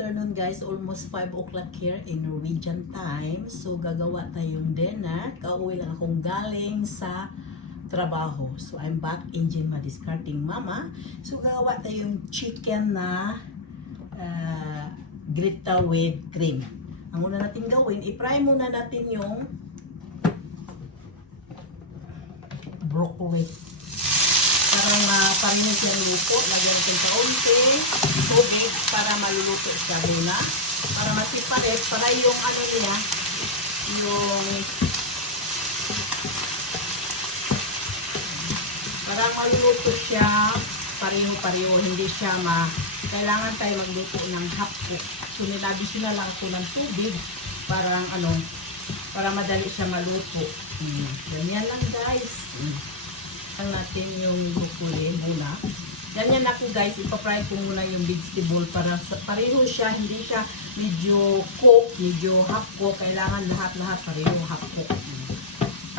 afternoon guys, almost 5 o'clock here in Norwegian time. So gagawa tayong dinner. Kauwi lang akong galing sa trabaho. So I'm back in Jinma discarding mama. So gagawa tayong chicken na grita with cream. Ang una natin gawin, i-fry muna natin yung broccoli. Para mapanin siyang luto, lagyan natin kaunting tubig para maluluto siya muna. Para masiparet, para yung ano niya, yung para maluluto siya pareho-pareho, hindi siya kailangan tayo magluto ng half cook. So niladisyonal lang ako ng tubig para madali siya maluto. Ganyan lang guys. Natin yung broccoli muna. Ganyan ako guys, ipapry ko muna yung vegetable para pareho siya, hindi siya medyo cook, medyo half cook. Kailangan lahat pareho half cook.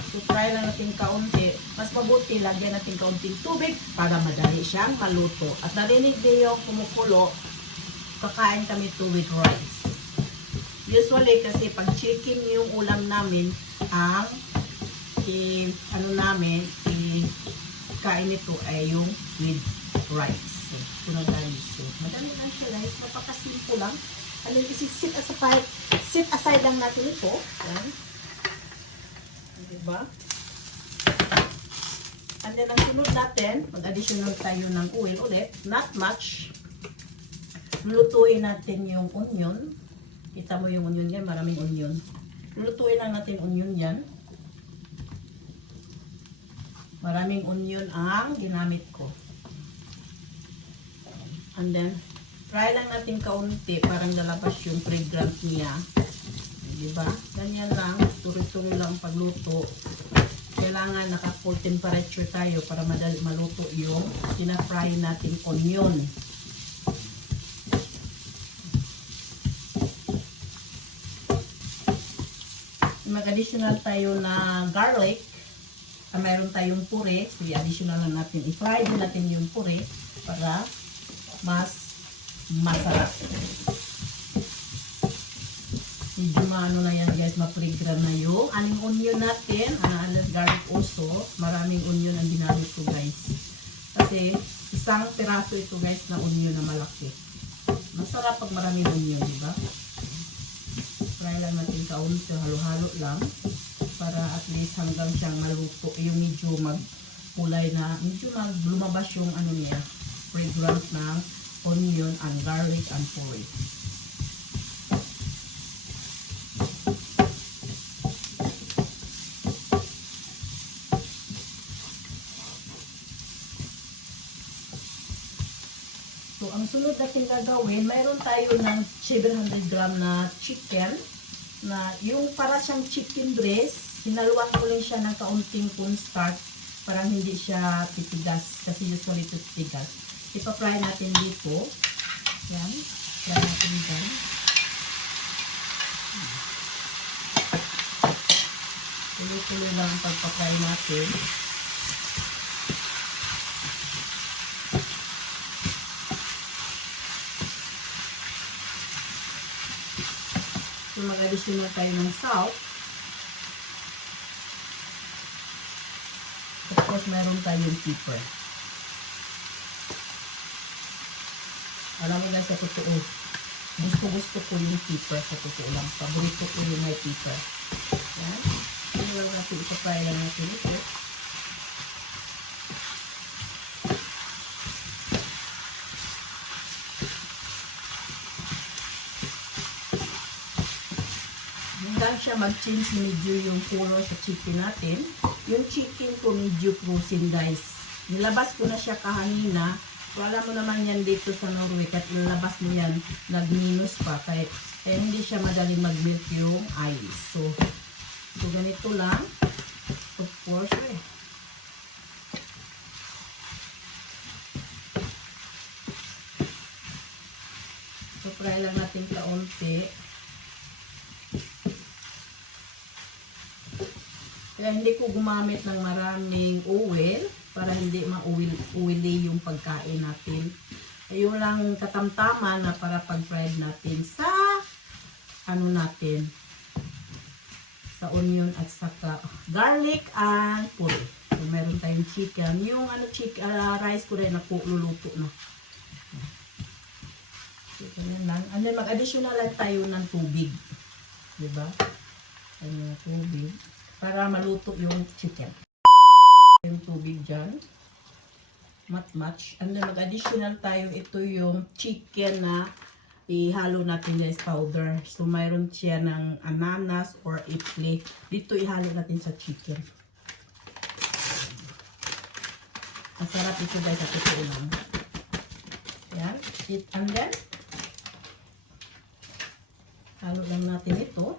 So fry lang natin kaunti. Mas mabuti lagyan natin kaunting tubig para madali siyang maluto. At narinig din yung kumukulo, kakain kami to with rice. Usually kasi pag chicken yung ulam namin, ang kain ito ay yung with rice. So, madami lang siya guys. Napakasimple lang. And then, sit aside lang natin ito. Yan. Diba? And then, ang sunod natin, mag-additional tayo ng oil ulit. Not much. Lulutuin natin yung onion. Kita mo yung onion yan. Maraming onion. Lulutuin lang natin onion yan. Maraming onion ang ginamit ko. And then, fry lang natin kaunti, parang lalabas yung fragrant niya. Diba? Ganyan lang, tuloy-tuloy lang pagluto. Kailangan naka-full temperature tayo para madali maluto yung tina-fry natin onion. Mag-additional tayo na garlic. Mayroon tayong pure, so i-additional lang natin. I-fry din natin yung pure para mas masarap. Medyo maano na yan guys, ma-fragrant na yung aning onion natin. Garlic also, maraming onion ang ginamit ko guys. Kasi isang piraso ito guys na onion na malaki. Masarap pag maraming onion, di ba? Fry lang natin kaunti, halo-halo lang. Para at least hanggang siyang maluto, yung medyo magkulay na, medyo lumabas yung ano niya, fragrant ng onion and garlic and puree. So, ang sunod natin gagawin, mayroon tayo ng 700 gram na chicken, na yung para siyang chicken breast. Hinaluan ko lang siya ng kaunting cornstarch para hindi siya titigas. Kasi usually ito titigas. Ipa-fry natin dito. Yan. Fry natin dyan. Tuloy-tuloy lang ang pagpa-fry natin. So, mag-additional tayo ng salt. Of course, meron tayong pepper. Alam mo guys, sa totoo, gusto ko yung pepper sa totoo lang. Paborito ko yung may pepper. Yan. Ano lang natin, ipapry lang natin ito. Hanggang siya mag-change medyo yung color sa chicken natin. Yung chicken ko medyo frozen guys. Nilabas ko na siya kahangina. So alam mo naman yan dito sa Norway. Kahit nilabas mo yan, nag-minus pa. Kaya hindi siya madaling mag-melt yung ice. So ganito lang. Of course So fry lang natin kaunti. Kaya hindi ko gumamit ng maraming oil para hindi ma-oily yung pagkain natin. Ayun lang katamtaman na para pag-fried natin sa ano natin, sa onion at saka garlic and puri. So, meron tayong chicken. Yung ano, rice ko rin luluto na. So, ganyan lang. And then, mag-additional lang tayo ng tubig. Diba? Ano, tubig. Para maluto yung chicken. Yung tubig dyan. Match. And then, mag-additional tayo. Ito yung chicken na ihalo natin guys, powder. So, mayroon siya ng ananas or itle. Dito ihalo natin sa chicken. Masarap ito guys, sa totoo lang. Yan. And then, halo lang natin ito.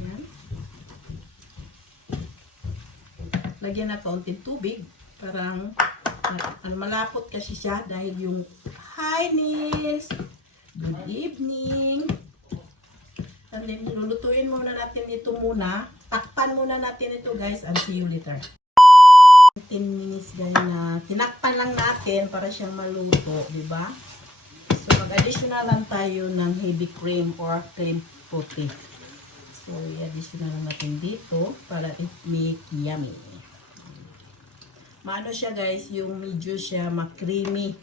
Yan. Lagyan na kaunting tubig. Parang malapot kasi siya dahil yung hi Nils, good evening. And then lulutuin muna natin ito muna. Takpan muna natin ito guys and see you later. 10 minutes guys na tinakpan lang natin para siyang maluto, di ba? So mag-additional lang tayo ng heavy cream or cream puti. So i-additional lang natin dito para it make yummy. Maano siya guys, yung medyo siya ma-creamy.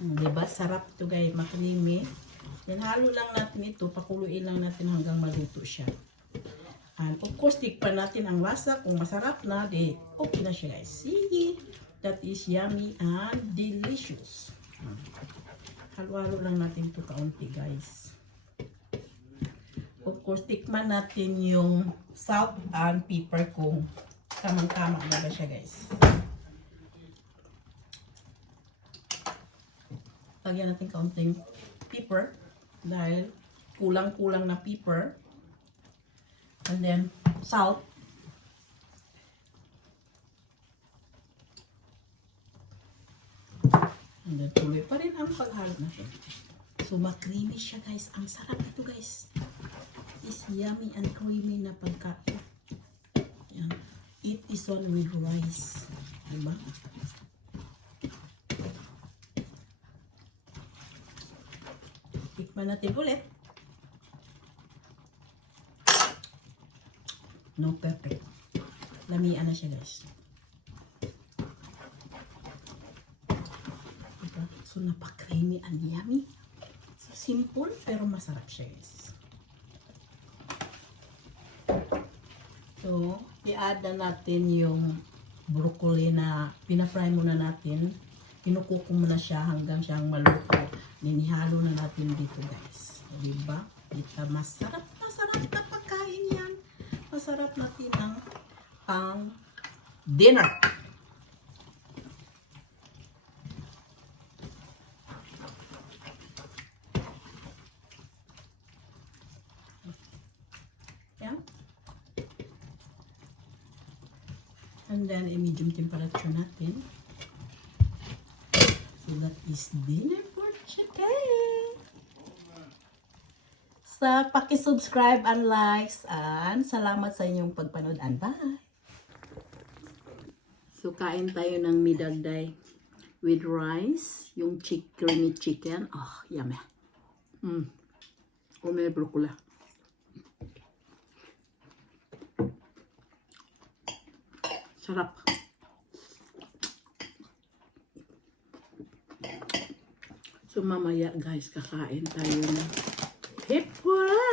Di ba? Sarap ito guys, ma-creamy. Then halo lang natin ito, pakuluin lang natin hanggang maluto siya. And of course, tikpan natin ang lasa. Kung masarap na, di okay na siya guys. See? That is yummy and delicious. Halo-halo lang natin ito kaunti guys. Of course, tikman natin yung salt and pepper kung tamang-tama na ba siya guys. Lagyan natin kaunting pepper dahil kulang-kulang na pepper. And then, salt. And then, tuloy pa rin ang paghalo natin. So, ma-creamy siya guys. Ang sarap ito guys. It's yummy and creamy na pagkain. Yan. Eat this one with rice. Diba? Tikman natin ulit. No, perfect. Lamian na siya guys. Diba? So, napaka-creamy and yummy. So, simple pero masarap siya guys. So, i-add na natin yung broccoli na pinafry muna natin. Pinukuko muna siya hanggang siyang maluto. Ninihalo na natin dito guys. Diba? Dito masarap na pagkain yan. Masarap natin ang pang dinner. Yan. And then, i-medium temperature natin. So, that is dinner for today. Sa paki-subscribe and likes and salamat sa inyong pagpanood and bye. So kain tayo ng midagday with rice, yung creamy chicken. Oh, yummy. May broccoli. Sarap. So mamaya guys, kakain tayo ng hipura.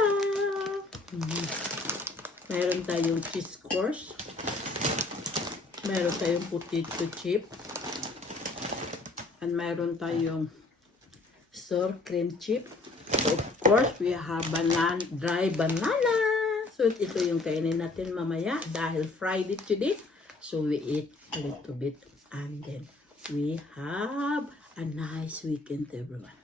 Meron tayong cheese course. Meron tayong potato chip. And meron tayong sour cream chip. So of course, we have dry banana. So ito yung kainin natin mamaya dahil Friday today. So we eat a little bit and then we have a nice weekend everyone.